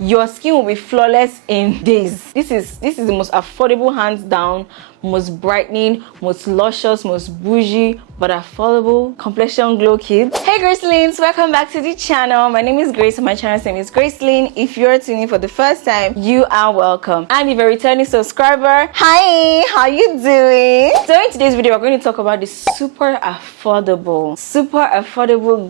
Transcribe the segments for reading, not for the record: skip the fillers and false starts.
your skin will be flawless in days. This is the most affordable, hands down, most brightening, most luscious, most bougie, but affordable complexion glow kit. Hey Gracelines, welcome back to the channel. My name is Grace and my channel's name is Graceline. If you're tuning in for the first time, you are welcome. And if you're a returning subscriber, hi, how you doing? So in today's video, we're going to talk about the super affordable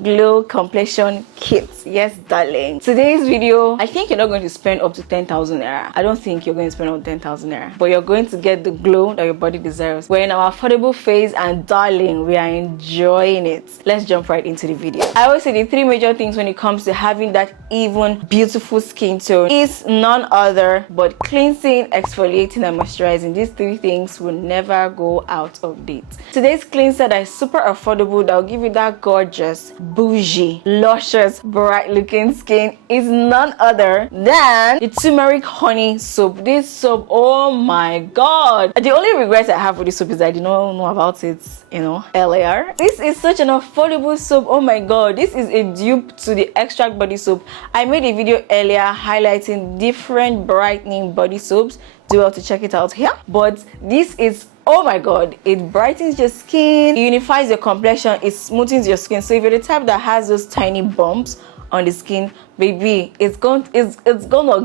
glow complexion kit. Yes, darling. Today's video, I think you're not going to spend up to 10,000 naira. I don't think you're going to spend up to 10,000 naira, but you're going to get the glow that your body deserves. We're in our affordable phase, and darling, we are enjoying it. Let's jump right into the video. I always say the three major things when it comes to having that even beautiful skin tone is none other but cleansing, exfoliating, and moisturizing. These three things will never go out of date. Today's cleanser that is super affordable, that will give you that gorgeous, bougie, luscious, bright looking skin is none other than the turmeric honey soap. This soap, oh my god, the only regret I have with this soap is I did not know about it, earlier. This is such an affordable soap. Oh my god, this is a dupe to the extract body soap. I made a video earlier highlighting different brightening body soaps. Do well to check it out here. But this is, oh my god, it brightens your skin, it unifies your complexion, it smoothens your skin. So if you're the type that has those tiny bumps on the skin, baby, it's gonna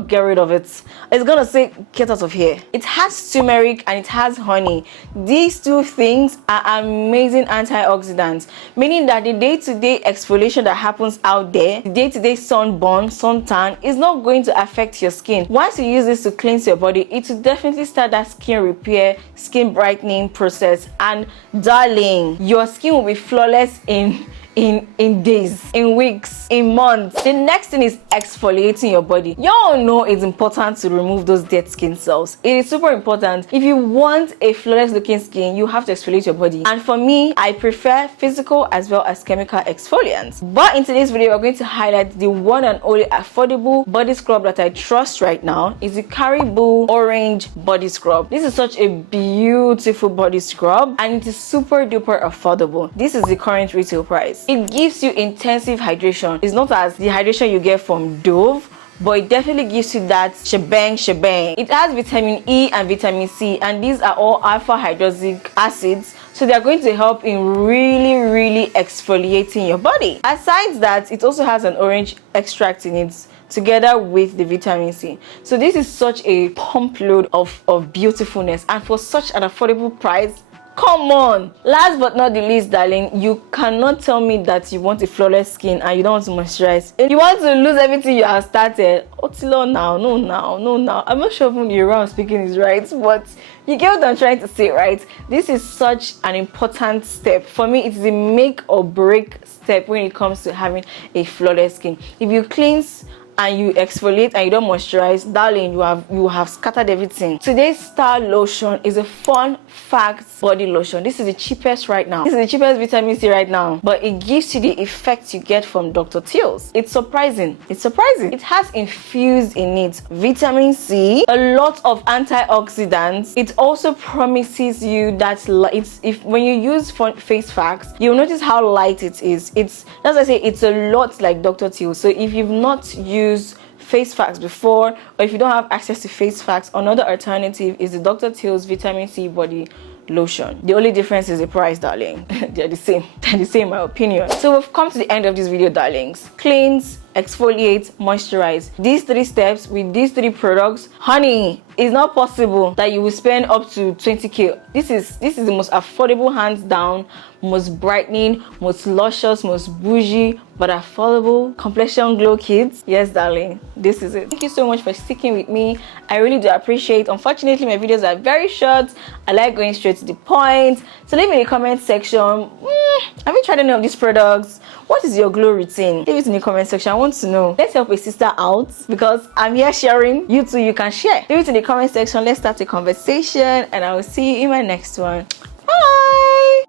get rid of it. It's gonna say, get out of here. It has turmeric and it has honey. These two things are amazing antioxidants, meaning that the day-to-day exfoliation that happens out there, the day-to-day sunburn, suntan, is not going to affect your skin. Once you use this to cleanse your body, it will definitely start that skin repair, skin brightening process, and darling, your skin will be flawless in days, in weeks, in months. The next thing is exfoliating your body. Y'all know it's important to remove those dead skin cells. It is super important. If you want a flawless looking skin, you have to exfoliate your body. And for me, I prefer physical as well as chemical exfoliants. But in today's video, we're going to highlight the one and only affordable body scrub that I trust right now. Is the Caribou Orange Body Scrub. This is such a beautiful body scrub and it is super duper affordable. This is the current retail price. It gives you intensive hydration. It's not as the hydration you get from Dove, but it definitely gives you that shebang. It has vitamin E and vitamin C, and these are all alpha hydroxy acids, so they are going to help in really exfoliating your body. Aside that, it also has an orange extract in it together with the vitamin C. So this is such a pump load of beautifulness, and for such an affordable price. Come on. Last but not the least, darling, you cannot tell me that you want a flawless skin and you don't want to moisturize. You want to lose everything you have started. Otilo now, no now. I'm not sure if the way I'm speaking is right, but you get what I'm trying to say, right? This is such an important step. For me, it's the make or break step when it comes to having a flawless skin. If you cleanse and you exfoliate and you don't moisturize, darling, you have scattered everything. Today's star lotion is a fun fact body lotion. This is the cheapest right now. This is the cheapest vitamin C right now, but it gives you the effect you get from Dr. Teal's. It's surprising. It has infused in it vitamin C, a lot of antioxidants. It also promises you that when you use face facts, you'll notice how light it is. As I say, it's a lot like Dr. Teal's. So if you've not used face facts before, or if you don't have access to face facts, another alternative is the Dr. Teal's vitamin C body lotion. The only difference is the price, darling. They're the same in my opinion. So we've come to the end of this video, darlings. Cleanse, exfoliate, moisturize. These three steps with these three products, honey, it's not possible that you will spend up to 20k. This is the most affordable, hands down, most brightening, most luscious, most bougie, but affordable complexion glow kits. Yes, darling, this is it. Thank you so much for sticking with me. I really do appreciate. Unfortunately, my videos are very short. I like going straight to the point. So leave in the comment section, have you tried any of these products? What is your glow routine? Leave it in the comment section. I want to know. Let's help a sister out because I'm here sharing. You too, you can share. Leave it in the comment section. Let's start a conversation, and I will see you in my next one. Bye.